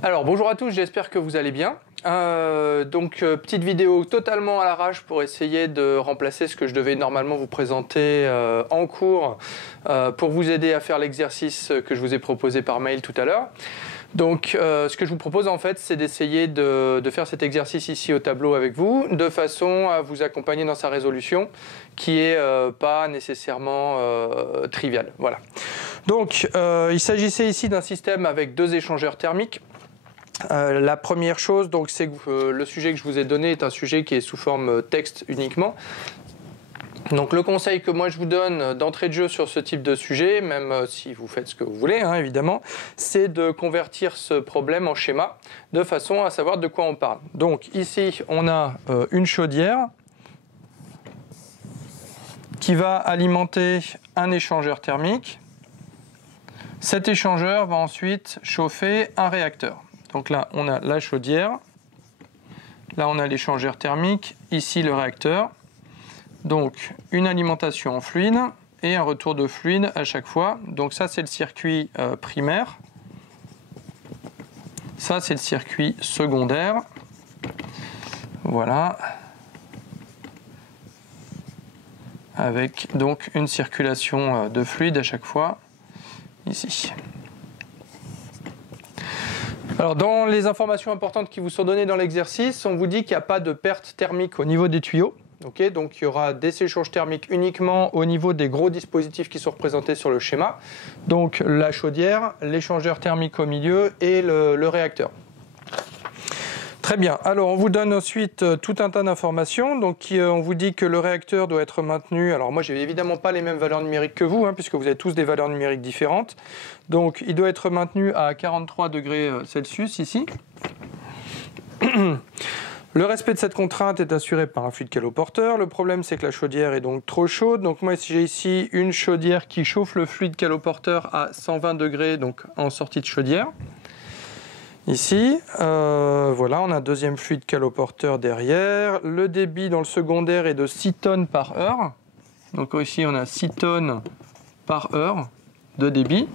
Alors bonjour à tous, j'espère que vous allez bien. Petite vidéo totalement à l'arrache pour essayer de remplacer ce que je devais normalement vous présenter en cours pour vous aider à faire l'exercice que je vous ai proposé par mail tout à l'heure. Donc ce que je vous propose en fait, c'est d'essayer de faire cet exercice ici au tableau avec vous, de façon à vous accompagner dans sa résolution, qui est pas nécessairement triviale. Voilà. Donc il s'agissait ici d'un système avec deux échangeurs thermiques. La première chose, donc, c'est que le sujet que je vous ai donné est un sujet qui est sous forme texte uniquement. Donc le conseil que moi je vous donne d'entrée de jeu sur ce type de sujet, même si vous faites ce que vous voulez, hein, évidemment, c'est de convertir ce problème en schéma, de façon à savoir de quoi on parle. Donc ici, on a une chaudière qui va alimenter un échangeur thermique. Cet échangeur va ensuite chauffer un réacteur. Donc là, on a la chaudière, là on a l'échangeur thermique, ici le réacteur. Donc une alimentation en fluide et un retour de fluide à chaque fois. Donc ça c'est le circuit primaire. Ça c'est le circuit secondaire. Voilà. Avec donc une circulation de fluide à chaque fois, ici. Alors dans les informations importantes qui vous sont données dans l'exercice, on vous dit qu'il n'y a pas de perte thermique au niveau des tuyaux. Okay, donc il y aura des échanges thermiques uniquement au niveau des gros dispositifs qui sont représentés sur le schéma. Donc la chaudière, l'échangeur thermique au milieu et le réacteur. Très bien, alors on vous donne ensuite tout un tas d'informations. Donc on vous dit que le réacteur doit être maintenu. Alors moi j'ai évidemment pas les mêmes valeurs numériques que vous, puisque vous avez tous des valeurs numériques différentes. Donc il doit être maintenu à 43 degrés Celsius ici. Le respect de cette contrainte est assuré par un fluide caloporteur. Le problème, c'est que la chaudière est donc trop chaude. Donc moi, si j'ai ici une chaudière qui chauffe le fluide caloporteur à 120 degrés, donc en sortie de chaudière. Ici, voilà, on a un deuxième fluide caloporteur derrière. Le débit dans le secondaire est de 6 tonnes par heure. Donc ici, on a 6 tonnes par heure de débit.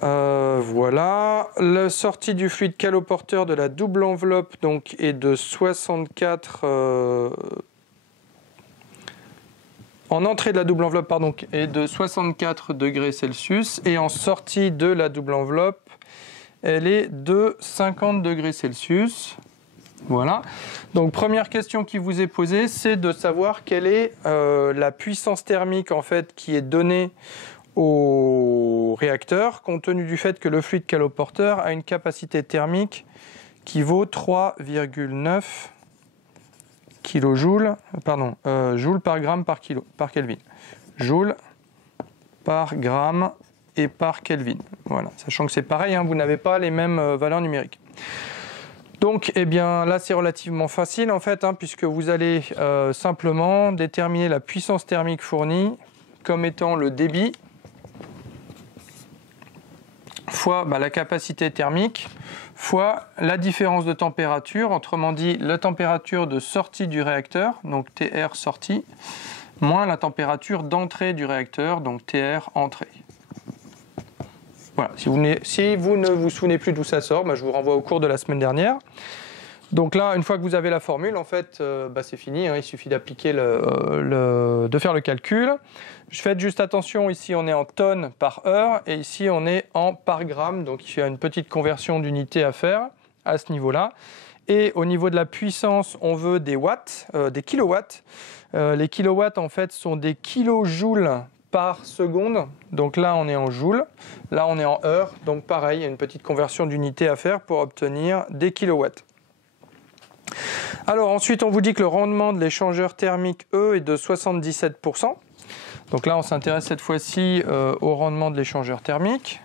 Voilà, la sortie du fluide caloporteur de la double enveloppe donc, est de 64 en entrée de la double enveloppe pardon, est de 64 degrés Celsius et en sortie de la double enveloppe elle est de 50 degrés Celsius. Voilà. Donc première question qui vous est posée, c'est de savoir quelle est la puissance thermique en fait qui est donnée au réacteur, compte tenu du fait que le fluide caloporteur a une capacité thermique qui vaut 3,9 kJ, joule par gramme par Kelvin. Joule par gramme et par Kelvin. Voilà, sachant que c'est pareil, vous n'avez pas les mêmes valeurs numériques. Donc, eh bien, là, c'est relativement facile en fait, puisque vous allez simplement déterminer la puissance thermique fournie comme étant le débit fois la capacité thermique, fois la différence de température, autrement dit la température de sortie du réacteur, donc TR sortie, moins la température d'entrée du réacteur, donc TR entrée. Voilà, si vous ne vous souvenez plus d'où ça sort, je vous renvoie au cours de la semaine dernière. Donc là, une fois que vous avez la formule, en fait, c'est fini, il suffit d'appliquer de faire le calcul. Faites juste attention, ici on est en tonnes par heure et ici on est en par gramme, donc il y a une petite conversion d'unité à faire à ce niveau-là. Et au niveau de la puissance, on veut des watts, des kilowatts. Les kilowatts en fait sont des kilojoules par seconde, donc là on est en joules, là on est en heures, donc pareil, il y a une petite conversion d'unité à faire pour obtenir des kilowatts. Alors ensuite on vous dit que le rendement de l'échangeur thermique E est de 77%. Donc là on s'intéresse cette fois-ci au rendement de l'échangeur thermique.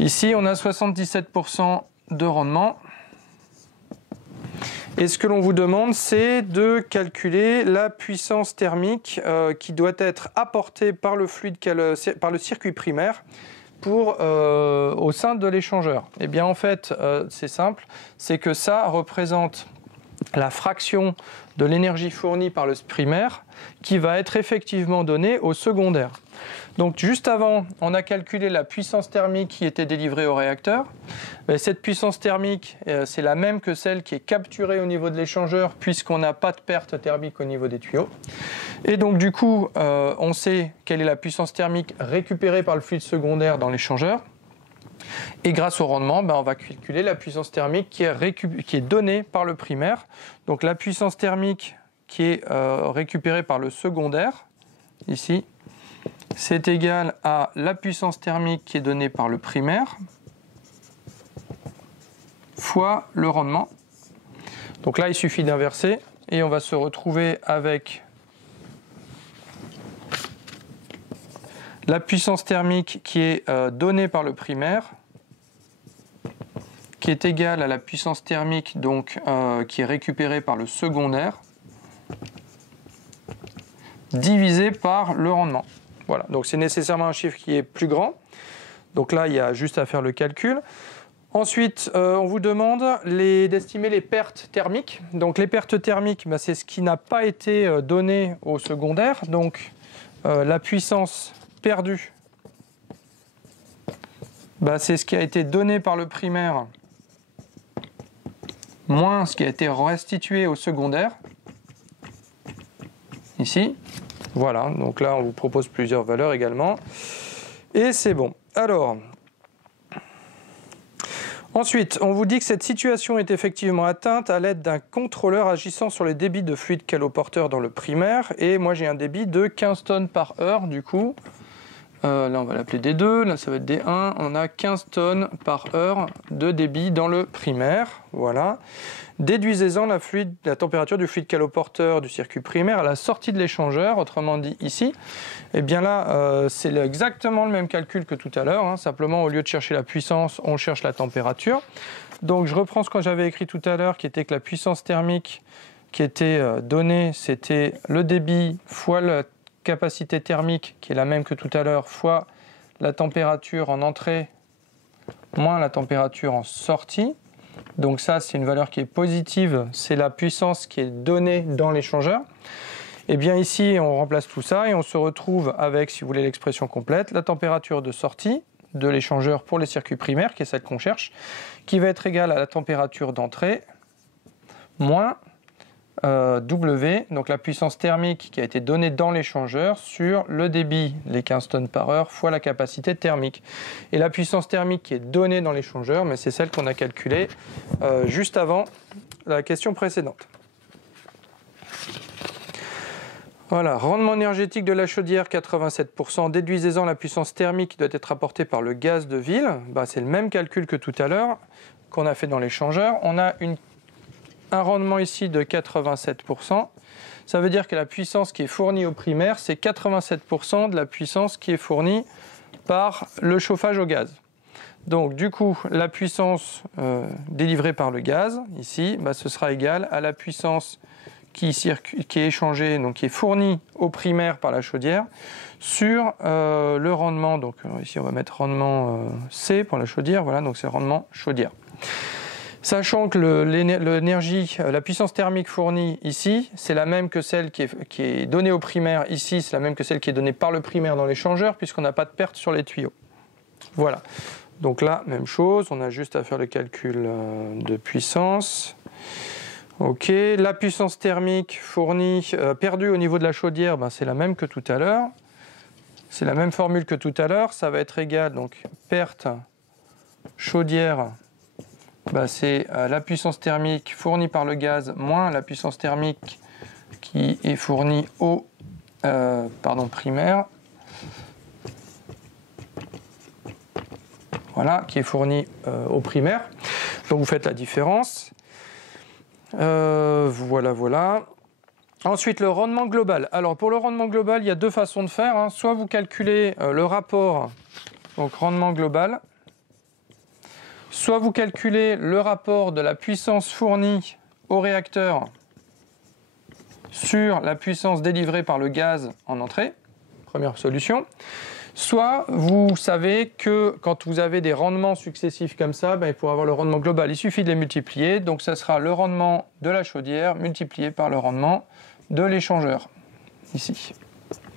Ici on a 77% de rendement. Et ce que l'on vous demande, c'est de calculer la puissance thermique qui doit être apportée par le circuit primaire au sein de l'échangeur. Eh bien en fait, c'est simple, c'est que ça représente la fraction de l'énergie fournie par le primaire qui va être effectivement donnée au secondaire. Donc juste avant, on a calculé la puissance thermique qui était délivrée au réacteur. Mais cette puissance thermique, c'est la même que celle qui est capturée au niveau de l'échangeur puisqu'on n'a pas de perte thermique au niveau des tuyaux. Et donc du coup, on sait quelle est la puissance thermique récupérée par le fluide secondaire dans l'échangeur. Et grâce au rendement, on va calculer la puissance thermique qui est donnée par le primaire. Donc la puissance thermique qui est récupérée par le secondaire, ici, c'est égal à la puissance thermique qui est donnée par le primaire fois le rendement. Donc là, il suffit d'inverser et on va se retrouver avec la puissance thermique qui est donnée par le primaire, qui est égale à la puissance thermique donc, qui est récupérée par le secondaire, divisé par le rendement. Voilà, donc c'est nécessairement un chiffre qui est plus grand. Donc là, il y a juste à faire le calcul. Ensuite, on vous demande d'estimer les pertes thermiques. Donc les pertes thermiques, c'est ce qui n'a pas été donné au secondaire. Donc la puissance perdue, c'est ce qui a été donné par le primaire moins ce qui a été restitué au secondaire. Ici. Voilà, donc là on vous propose plusieurs valeurs également. Et c'est bon. Alors, ensuite, on vous dit que cette situation est effectivement atteinte à l'aide d'un contrôleur agissant sur les débits de fluide caloporteur dans le primaire. Et moi j'ai un débit de 15 tonnes par heure du coup. Là on va l'appeler D2, là ça va être D1. On a 15 tonnes par heure de débit dans le primaire. Voilà. Déduisez-en la température du fluide caloporteur du circuit primaire à la sortie de l'échangeur, autrement dit ici. Et bien là, c'est exactement le même calcul que tout à l'heure. Simplement, au lieu de chercher la puissance, on cherche la température. Donc je reprends ce que j'avais écrit tout à l'heure, qui était que la puissance thermique qui était donnée, c'était le débit fois la capacité thermique, qui est la même que tout à l'heure, fois la température en entrée, moins la température en sortie. Donc ça, c'est une valeur qui est positive, c'est la puissance qui est donnée dans l'échangeur. Et bien ici, on remplace tout ça et on se retrouve avec, si vous voulez l'expression complète, la température de sortie de l'échangeur pour les circuits primaires, qui est celle qu'on cherche, qui va être égale à la température d'entrée moins W, donc la puissance thermique qui a été donnée dans l'échangeur sur le débit, les 15 tonnes par heure, fois la capacité thermique. Et la puissance thermique qui est donnée dans l'échangeur, mais c'est celle qu'on a calculée juste avant la question précédente. Voilà, rendement énergétique de la chaudière 87%, déduisez-en la puissance thermique qui doit être apportée par le gaz de ville. C'est le même calcul que tout à l'heure qu'on a fait dans l'échangeur. On a un rendement ici de 87%. Ça veut dire que la puissance qui est fournie au primaire, c'est 87% de la puissance qui est fournie par le chauffage au gaz. Donc du coup, la puissance délivrée par le gaz, ici, ce sera égal à la puissance qui est échangée, donc qui est fournie au primaire par la chaudière, sur le rendement. Donc ici, on va mettre rendement C pour la chaudière. Voilà, donc c'est rendement chaudière. Sachant que l'énergie, la puissance thermique fournie ici, c'est la même que celle qui est donnée au primaire ici, c'est la même que celle qui est donnée par le primaire dans l'échangeur, puisqu'on n'a pas de perte sur les tuyaux. Voilà. Donc là, même chose, on a juste à faire le calcul de puissance. Ok, la puissance thermique fournie, perdue au niveau de la chaudière, c'est la même que tout à l'heure. C'est la même formule que tout à l'heure, ça va être égal, donc perte chaudière, c'est la puissance thermique fournie par le gaz moins la puissance thermique qui est fournie au primaire. Voilà, qui est fournie au primaire. Donc vous faites la différence. Voilà. Ensuite, le rendement global. Alors pour le rendement global, il y a deux façons de faire. Soit vous calculez le rapport, donc rendement global, soit vous calculez le rapport de la puissance fournie au réacteur sur la puissance délivrée par le gaz en entrée, première solution. Soit vous savez que quand vous avez des rendements successifs comme ça, pour avoir le rendement global, il suffit de les multiplier. Donc ça sera le rendement de la chaudière multiplié par le rendement de l'échangeur, ici.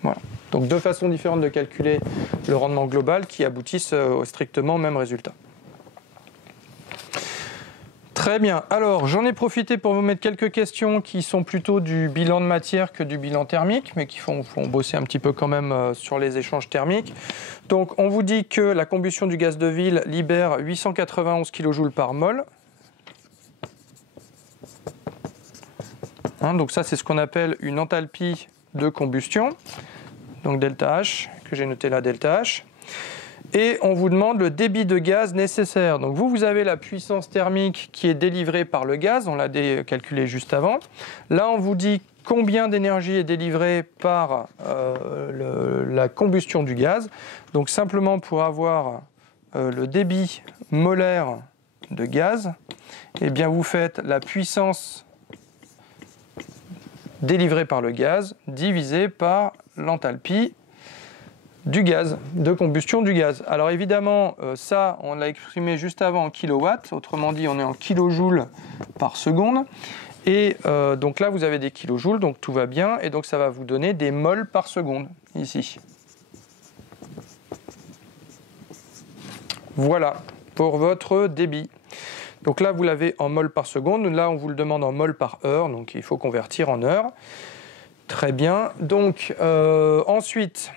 Voilà. Donc deux façons différentes de calculer le rendement global qui aboutissent strictement au même résultat. Très bien, alors j'en ai profité pour vous mettre quelques questions qui sont plutôt du bilan de matière que du bilan thermique, mais qui font bosser un petit peu quand même sur les échanges thermiques. Donc on vous dit que la combustion du gaz de ville libère 891 kJ par mol. Donc ça c'est ce qu'on appelle une enthalpie de combustion, donc ΔH, que j'ai noté là ΔH. Et on vous demande le débit de gaz nécessaire. Donc vous avez la puissance thermique qui est délivrée par le gaz, on l'a calculé juste avant. Là, on vous dit combien d'énergie est délivrée par la combustion du gaz. Donc simplement pour avoir le débit molaire de gaz, eh bien vous faites la puissance délivrée par le gaz divisé par l'enthalpie du gaz, de combustion du gaz. Alors évidemment, ça, on l'a exprimé juste avant en kilowatts, autrement dit, on est en kilojoules par seconde. Et donc là, vous avez des kilojoules, donc tout va bien, et donc ça va vous donner des mols par seconde, ici. Voilà, pour votre débit. Donc là, vous l'avez en mols par seconde, là, on vous le demande en mols par heure, donc il faut convertir en heure. Très bien, donc ensuite...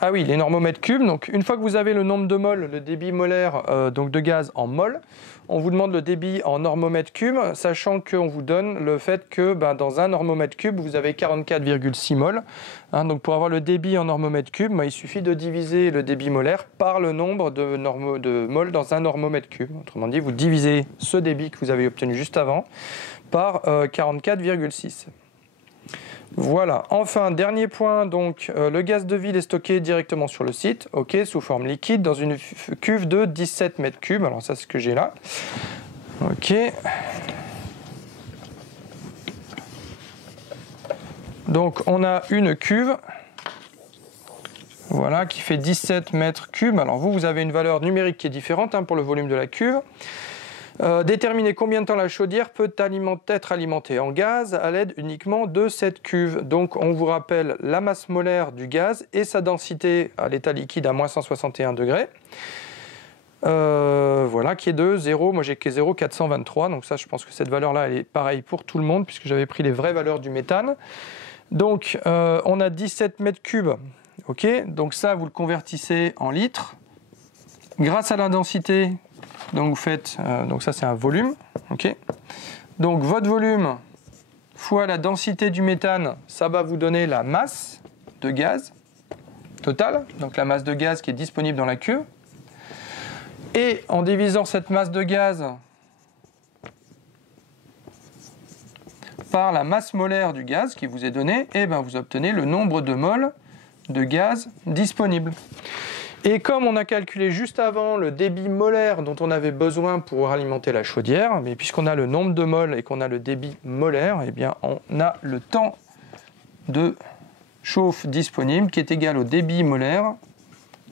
Ah oui, les normomètres cubes. Donc, une fois que vous avez le nombre de mols, le débit molaire donc de gaz en mol, on vous demande le débit en normomètre cube, sachant qu'on vous donne le fait que dans un normomètre cube, vous avez 44,6 mols. Donc, pour avoir le débit en normomètre cube, il suffit de diviser le débit molaire par le nombre de mols dans un normomètre cube. Autrement dit, vous divisez ce débit que vous avez obtenu juste avant par 44,6. Voilà, enfin, dernier point, donc le gaz de ville est stocké directement sur le site, sous forme liquide, dans une cuve de 17 mètres cubes. Alors ça, c'est ce que j'ai là. Donc on a une cuve, voilà, qui fait 17 mètres cubes. Alors vous avez une valeur numérique qui est différente pour le volume de la cuve. Déterminer combien de temps la chaudière peut être alimentée en gaz à l'aide uniquement de cette cuve. Donc on vous rappelle la masse molaire du gaz et sa densité à l'état liquide à moins 161 degrés. Voilà, qui est de 0, moi j'ai que 0,423, donc ça je pense que cette valeur-là elle est pareille pour tout le monde puisque j'avais pris les vraies valeurs du méthane. Donc on a 17 mètres cubes, donc ça vous le convertissez en litres. Grâce à la densité, donc vous faites, donc ça c'est un volume, donc votre volume fois la densité du méthane, ça va vous donner la masse de gaz totale, donc la masse de gaz qui est disponible dans la cuve. Et en divisant cette masse de gaz par la masse molaire du gaz qui vous est donnée, vous obtenez le nombre de mols de gaz disponible. Et comme on a calculé juste avant le débit molaire dont on avait besoin pour alimenter la chaudière, mais puisqu'on a le nombre de mols et qu'on a le débit molaire, on a le temps de chauffe disponible qui est égal au débit molaire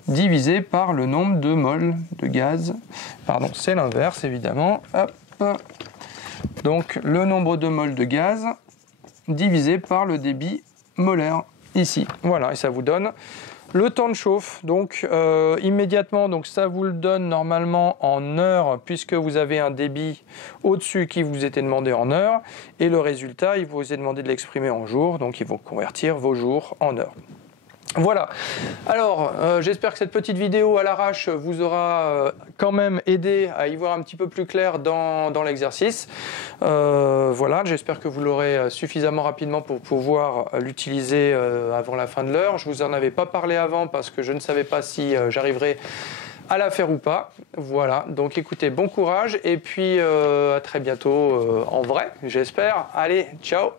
divisé par le nombre de mols de gaz. Pardon, c'est l'inverse évidemment. Hop. Donc le nombre de mols de gaz divisé par le débit molaire ici. Voilà, et ça vous donne le temps de chauffe, donc immédiatement, donc ça vous le donne normalement en heures puisque vous avez un débit au-dessus qui vous était demandé en heures et le résultat, il vous est demandé de l'exprimer en jours, donc il faut convertir vos jours en heures. Voilà, alors j'espère que cette petite vidéo à l'arrache vous aura quand même aidé à y voir un petit peu plus clair dans l'exercice. Voilà, j'espère que vous l'aurez suffisamment rapidement pour pouvoir l'utiliser avant la fin de l'heure. Je vous en avais pas parlé avant parce que je ne savais pas si j'arriverais à la faire ou pas. Voilà, donc écoutez, bon courage et puis à très bientôt en vrai, j'espère. Allez, ciao!